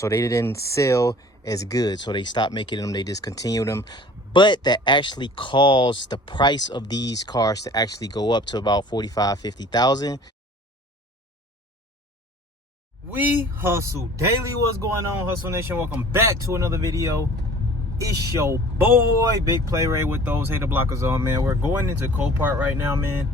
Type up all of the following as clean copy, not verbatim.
So they didn't sell as good, so they stopped making them. They discontinued them, but that actually caused the price of these cars to actually go up to about 45,000-50,000. We hustle daily. What's going on, Hustle Nation? Welcome back to another video. It's your boy Big Play Ray with those hater blockers on, man. We're going into Copart right now, man.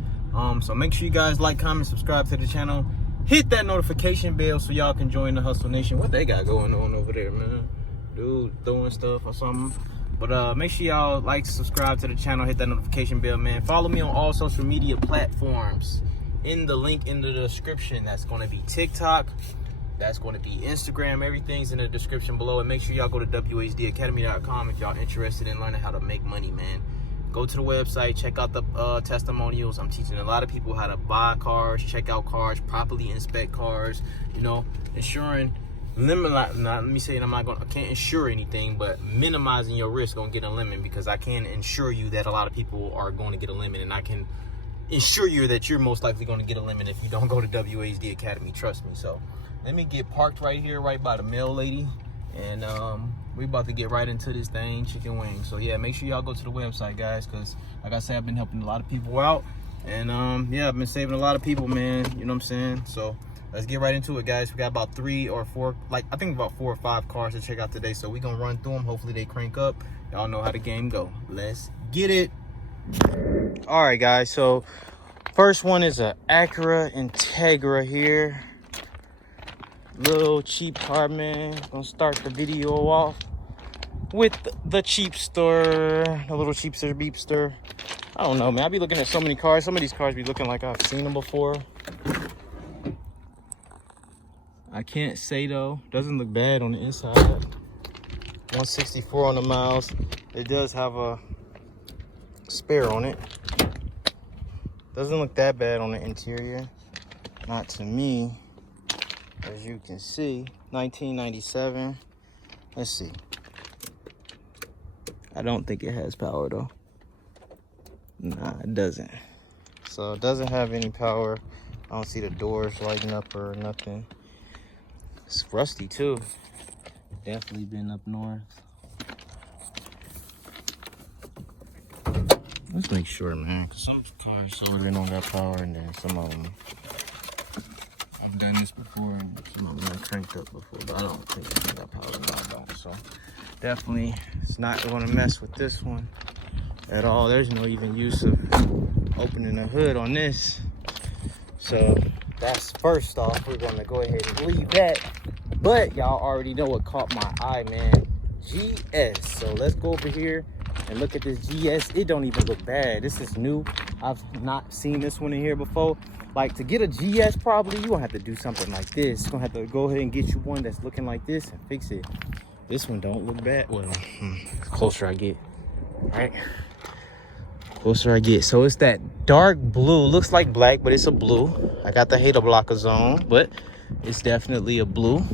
So make sure you guys like, comment, subscribe to the channel. Hit that notification bell so y'all can join the Hustle Nation. What they got going on over there, man? Dude throwing stuff or something. But make sure y'all like, subscribe to the channel, hit that notification bell, man. Follow me on all social media platforms. In the link in the description, that's going to be TikTok, that's going to be Instagram. Everything's in the description below. And make sure y'all go to wehustledaily.com if y'all interested in learning how to make money, man. Go to the website, check out the testimonials. I'm teaching a lot of people how to buy cars, check out cars, properly inspect cars, you know, ensuring, let me say I can't insure anything, but minimizing your risk on getting a lemon, because I can insure you that a lot of people are going to get a lemon, and I can ensure you that you're most likely going to get a lemon if you don't go to WHD Academy. Trust me. So let me get parked right here, right by the mail lady, and we about to get right into this thing, chicken wings. So yeah, make sure y'all go to the website, guys, because like I said, I've been helping a lot of people out, and yeah, I've been saving a lot of people, man. You know what I'm saying? So let's get right into it, guys. We got about 3 or 4, like I think about 4 or 5 cars to check out today, so we gonna run through them. Hopefully they crank up. Y'all know how the game go. Let's get it. All right, guys, so first one is a Acura Integra here. Little cheap car, man. Gonna start the video off with the cheapster, the little cheapster beepster. I don't know, man. I be looking at so many cars. Some of these cars be looking like I've seen them before. I can't say though. Doesn't look bad on the inside. 164 on the miles. It does have a spare on it. Doesn't look that bad on the interior. Not to me. As you can see, 1997. Let's see. I don't think it has power though. Nah, it doesn't. So it doesn't have any power. I don't see the doors lighting up or nothing. It's rusty too. Definitely been up north. Let's make sure, man, because some cars so they don't got power, and then some of them, I've done this before, and some of them are cranked up before, but I don't think it's got power. No, I don't. So definitely, it's not going to mess with this one at all. There's no even use of opening the hood on this. So that's first off. We're going to go ahead and leave that. But y'all already know what caught my eye, man. GS. So let's go over here and look at this GS. It don't even look bad. This is new. I've not seen this one in here before. Like, to get a GS, probably you gonna have to do something like this. You're gonna have to go ahead and get you one that's looking like this and fix it. This one don't look bad. Well, the closer I get, right? Closer I get. So it's that dark blue. Looks like black, but it's a blue. I got the hater blockers on, but it's definitely a blue.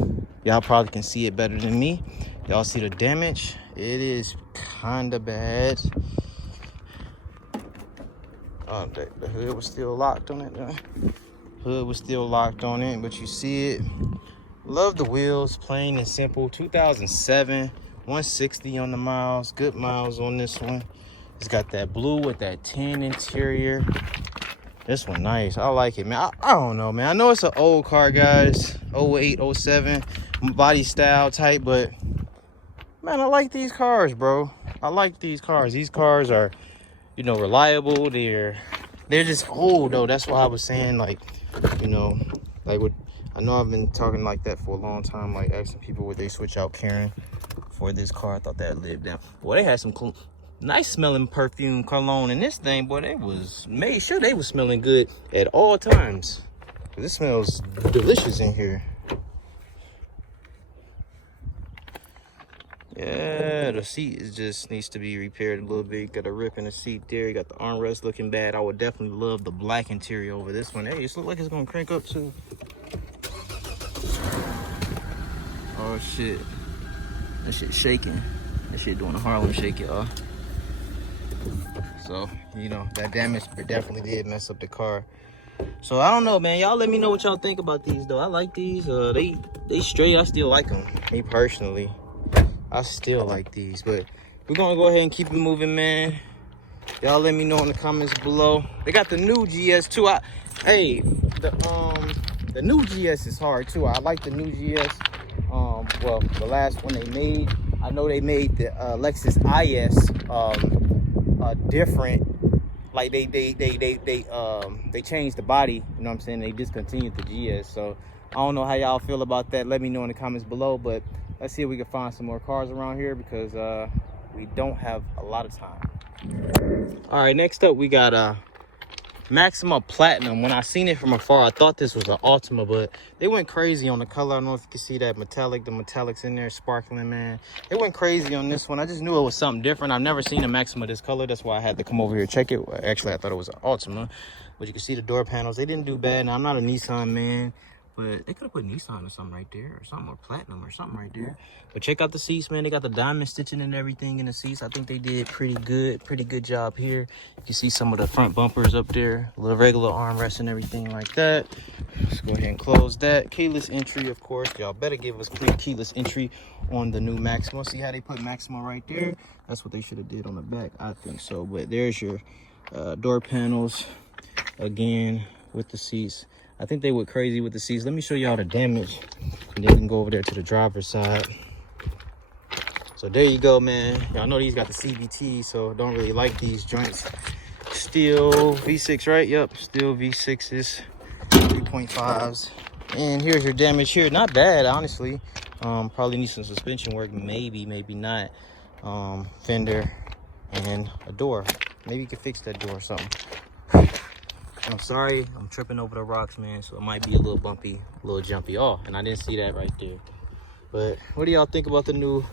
Y'all probably can see it better than me. Y'all see the damage? It is kind of bad. The hood was still locked on it. Hood was still locked on it, but you see it. Love the wheels, plain and simple. 2007, 160 on the miles. Good miles on this one. It's got that blue with that tan interior. This one nice. I like it, man. I don't know, man. I know it's an old car, guys. 08, 07 body style type, but man, I like these cars, bro. I like these cars. These cars are, you know, reliable. They're just old though. That's why I was saying, like, you know, like what I know I've been talking like that for a long time, like asking people would they switch out Karen for this car. I thought that lived down. Boy, they had some cool, nice smelling perfume cologne in this thing, boy. They was made sure they was smelling good at all times. This smells delicious in here. Yeah, the seat is just needs to be repaired a little bit. Got a rip in the seat there. You got the armrest looking bad. I would definitely love the black interior over this one. Hey, it looks like it's gonna crank up too. Oh shit, that shit shaking. That shit doing a Harlem shake, y'all. So, you know, that damage definitely did mess up the car. So I don't know, man. Y'all let me know what y'all think about these though. I like these. They straight. I still like them. Me personally, I still like these. But we're gonna go ahead and keep it moving, man. Y'all let me know in the comments below. They got the new GS too. Hey, the new GS is hard too. I like the new GS. Well, the last one they made. I know they made the Lexus IS different. Like they changed the body, you know what I'm saying? They discontinued the GS. So I don't know how y'all feel about that. Let me know in the comments below. But let's see if we can find some more cars around here because we don't have a lot of time. All right, next up we got Maxima Platinum. When I seen it from afar, I thought this was an Ultima, but they went crazy on the color. I don't know if you can see that metallic, the metallics in there sparkling, man. They went crazy on this one. I just knew it was something different. I've never seen a Maxima this color. That's why I had to come over here check it. Actually, I thought it was an Ultima, but you can see the door panels. They didn't do bad. Now, I'm not a Nissan man, but they could have put Nissan or something right there, or something, or Platinum or something right there. But check out the seats, man. They got the diamond stitching and everything in the seats. I think they did pretty good job here. You can see some of the front bumpers up there, a little regular armrest and everything like that. Let's go ahead and close that. Keyless entry, of course. Y'all better give us clear keyless entry on the new Maxima. See how they put Maxima right there? That's what they should have did on the back, I think so. But there's your door panels again with the seats. I think they went crazy with the seats. Let me show y'all the damage, and then we can go over there to the driver's side. So there you go, man. Y'all know these got the CVT, so don't really like these joints. Still V6, right? Yep, still V6s, 3.5s. And here's your damage here. Not bad, honestly. Probably need some suspension work, maybe not. Fender and a door. Maybe you can fix that door or something. I'm sorry, I'm tripping over the rocks, man, so it might be a little bumpy, a little jumpy. Oh, and I didn't see that right there. But what do y'all think about the new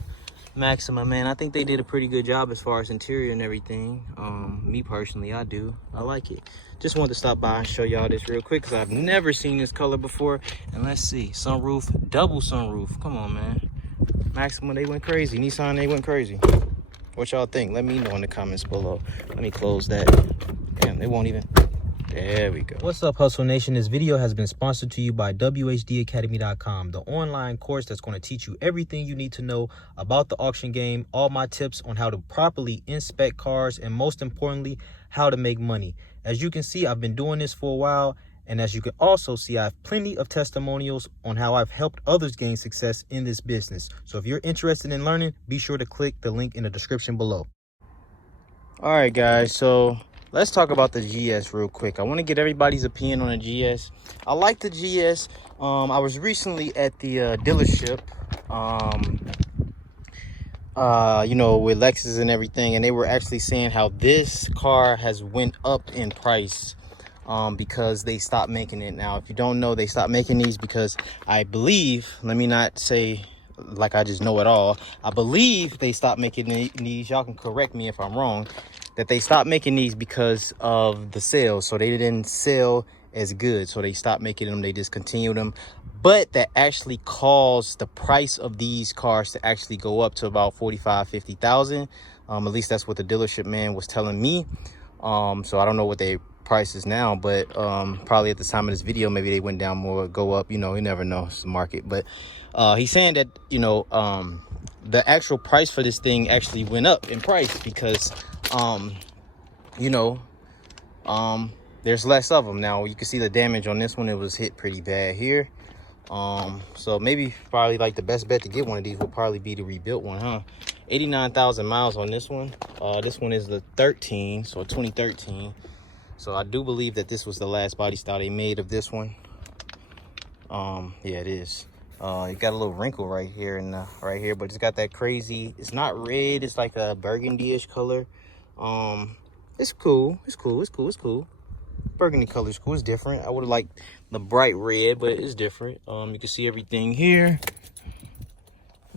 Maxima, man? I think they did a pretty good job as far as interior and everything. Me personally, I do. I like it. Just wanted to stop by and show y'all this real quick because I've never seen this color before. And let's see, sunroof, double sunroof. Come on, man. Maxima, they went crazy. Nissan, they went crazy. What y'all think? Let me know in the comments below. Let me close that. Damn, they won't even... There we go. What's up, Hustle Nation? This video has been sponsored to you by whdacademy.com, the online course that's going to teach you everything you need to know about the auction game, all my tips on how to properly inspect cars, and most importantly, how to make money. As you can see, I've been doing this for a while, and as you can also see, I have plenty of testimonials on how I've helped others gain success in this business. So if you're interested in learning, be sure to click the link in the description below. All right, guys, so let's talk about the GS real quick. I want to get everybody's opinion on the GS. I like the GS. I was recently at the dealership, you know, with Lexus and everything, and they were actually saying how this car has went up in price because they stopped making it. Now, if you don't know, they stopped making these because I believe, let me not say like I just know it all, I believe they stopped making these. Y'all can correct me if I'm wrong. That they stopped making these because of the sales, so they didn't sell as good, so they stopped making them. They discontinued them, but that actually caused the price of these cars to actually go up to about 45,000-50,000. At least that's what the dealership man was telling me. So I don't know what their price is now, but probably at the time of this video maybe they went down more, go up, you know, you never know, it's the market. But he's saying that, you know, the actual price for this thing actually went up in price because you know, there's less of them. Now you can see the damage on this one. It was hit pretty bad here. So maybe probably like the best bet to get one of these will probably be the rebuilt one, huh? 89,000 miles on this one. This one is the 13, so 2013. So I do believe that this was the last body style they made of this one. Yeah, it is. It got a little wrinkle right here and right here, but it's got that crazy, it's not red, it's like a burgundy-ish color. It's cool. Burgundy color is cool. It's different. I would have liked the bright red, but it's different. You can see everything here.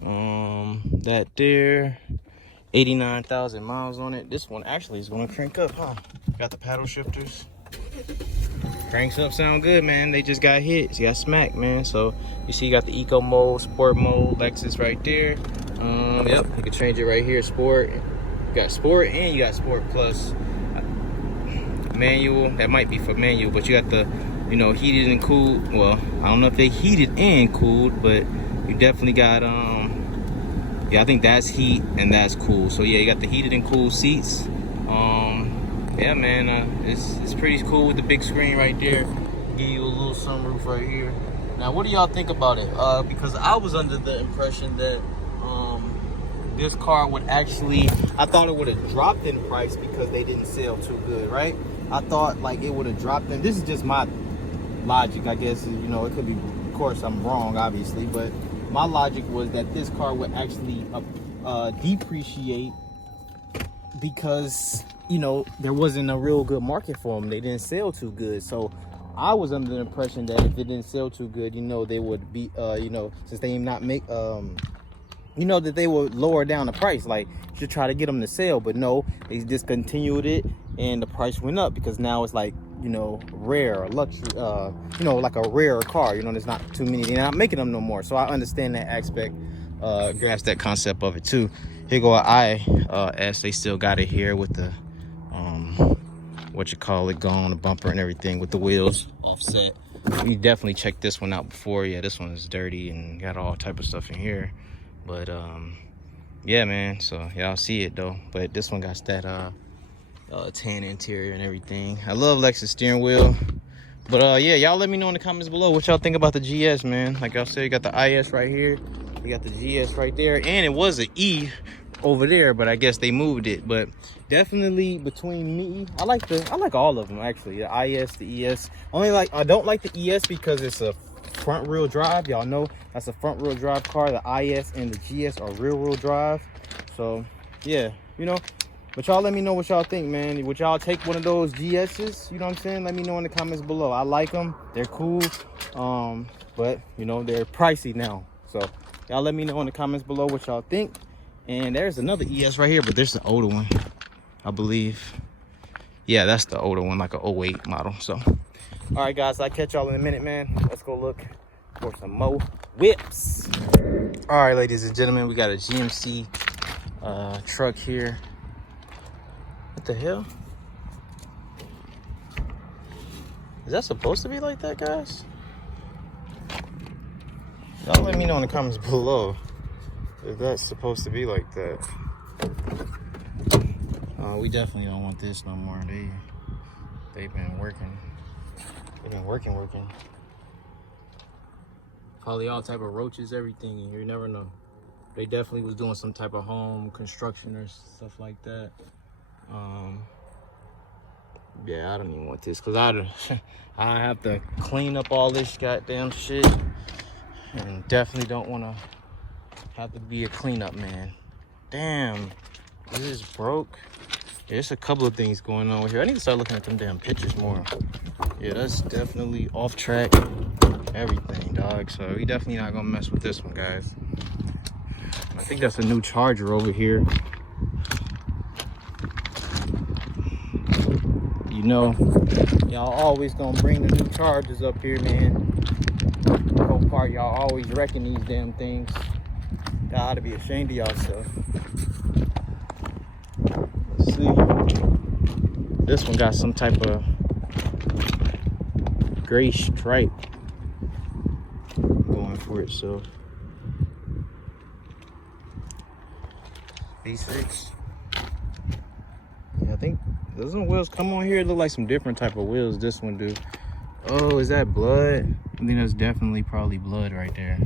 That there, 89,000 miles on it. This one actually is going to crank up, huh? Got the paddle shifters. Cranks up, sound good, man. They just got hit. Got smacked, man. So you see, you got the eco mode, sport mode, Lexus right there. Yep, you can change it right here, sport. You got sport and you got sport plus. manual. That might be for manual, but you got the, you know, heated and cooled. Well, I don't know if they heated and cooled, but you definitely got yeah, I think that's heat and that's cool. So yeah, you got the heated and cooled seats. Yeah, man, it's pretty cool with the big screen right there. Give you a little sunroof right here. Now, what do y'all think about it? Because I was under the impression that this car would actually, I thought it would have dropped in price because they didn't sell too good, right? I thought like it would have dropped in. This is just my logic, I guess. You know, it could be, of course, I'm wrong, obviously, but my logic was that this car would actually depreciate because, you know, there wasn't a real good market for them. They didn't sell too good. So I was under the impression that if it didn't sell too good, you know, they would be, you know, since they not make, you know, that they would lower down the price, like to try to get them to sell. But no, they discontinued it and the price went up because now it's like, you know, rare, luxury, you know, like a rare car. You know, there's not too many. They're not making them no more. So I understand that aspect, grasp that concept of it too. Here go as they still got it here with the, what you call it, gone, the bumper and everything with the wheels offset. You definitely check this one out before. Yeah, this one is dirty and got all type of stuff in here. But yeah, man, so y'all see it though. But this one got that tan interior and everything. I love Lexus steering wheel. But yeah, y'all let me know in the comments below what y'all think about the GS, man. Like I said, you got the IS right here, you got the GS right there, and it was an E over there, but I guess they moved it. But definitely between me, I like all of them actually. The IS, the ES. I don't like the ES because it's a front wheel drive. Y'all know that's a front wheel drive car. The IS and the GS are rear wheel drive. So yeah, you know. But y'all let me know what y'all think, man. Would y'all take one of those GS's? You know what I'm saying? Let me know in the comments below. I like them. They're cool. But you know, they're pricey now. So y'all let me know in the comments below what y'all think. And there's another ES right here, but there's the older one, I believe. Yeah, that's the older one, like a 08 model. So all right, guys, I'll catch y'all in a minute, man. Let's go look for some more whips. All right, ladies and gentlemen, we got a GMC truck here. What the hell? Is that supposed to be like that, guys? Y'all let me know in the comments below if that's supposed to be like that. We definitely don't want this no more. They've been working. They've been working. Probably all type of roaches, everything in here. You never know. They definitely was doing some type of home construction or stuff like that. Yeah, I don't even want this because I have to clean up all this goddamn shit, and definitely don't want to have to be a cleanup man. Damn, this is broke. Yeah, there's a couple of things going on here. I need to start looking at them damn pictures more. Yeah, that's definitely off track, everything, dog. So we definitely not gonna mess with this one, guys. I think that's a new Charger over here. You know, y'all always gonna bring the new Chargers up here, man. Copart, y'all always wrecking these damn things. Y'all ought to be ashamed of yourself. Let's see. This one got some type of gray stripe going for itself. V6. Yeah, I think doesn't wheels come on here? It look like some different type of wheels this one do. Oh, is that blood? I think that's definitely probably blood right there.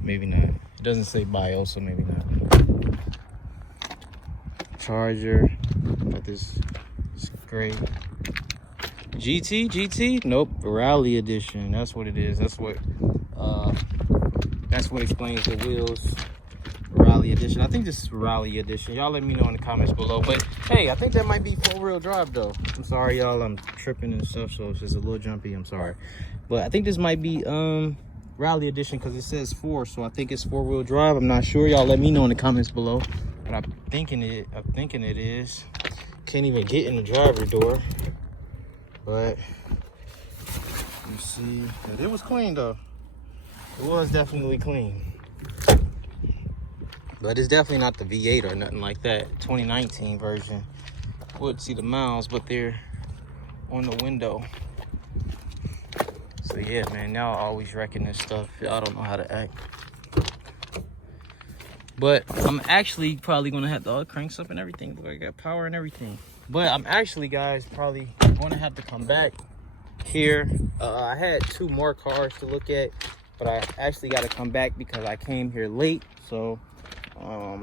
Maybe not. It doesn't say bio, so maybe not. Charger. Got this gray. GT? Nope. Rally edition. That's what it is. That's what explains the wheels. Rally edition. I think this is Rally edition. Y'all let me know in the comments below. But hey, I think that might be 4-wheel drive though. I'm sorry, y'all. I'm tripping and stuff, so it's just a little jumpy. I'm sorry. But I think this might be Rally edition because it says 4, so I think it's 4-wheel drive. I'm not sure. Y'all let me know in the comments below. But I'm thinking it is. Can't even get in the driver door. But you see, it was clean though. It was definitely clean. But it's definitely not the V8 or nothing like that. 2019 version. would see the miles, but they're on the window. So yeah, man, y'all always wrecking this stuff. Y'all don't know how to act. But I'm actually probably gonna have to cranks up and everything. Look, I got power and everything. But I'm actually, guys, probably gonna have to come back here. I had 2 more cars to look at, but I actually got to come back because I came here late. So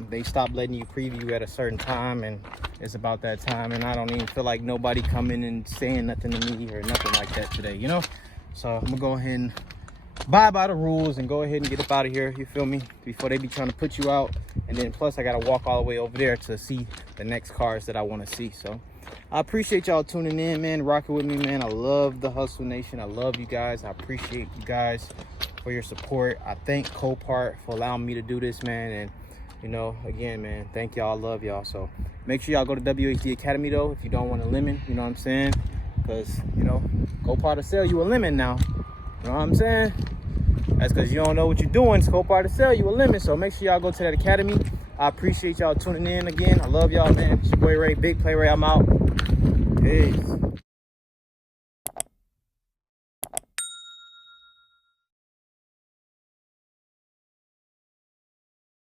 they stopped letting you preview at a certain time, and it's about that time, and I don't even feel like nobody coming and saying nothing to me or nothing like that today, you know. So I'm gonna go ahead and abide by the rules and go ahead and get up out of here, you feel me, before they be trying to put you out. And then plus I gotta walk all the way over there to see the next cars that I want to see. So I appreciate y'all tuning in, man, rocking with me, man. I love the Hustle Nation. I love you guys. I appreciate you guys for your support. I thank Copart for allowing me to do this, man. And you know, again, man, thank y'all. I love y'all. So make sure y'all go to WHD Academy though if you don't want a lemon, you know what I'm saying? Because, you know, Copart will sell you a lemon now. You know what I'm saying? That's because you don't know what you're doing. Copart to sell you a lemon. So make sure y'all go to that academy. I appreciate y'all tuning in again. I love y'all, man. It's your boy Ray, Big Play Ray. I'm out. Peace.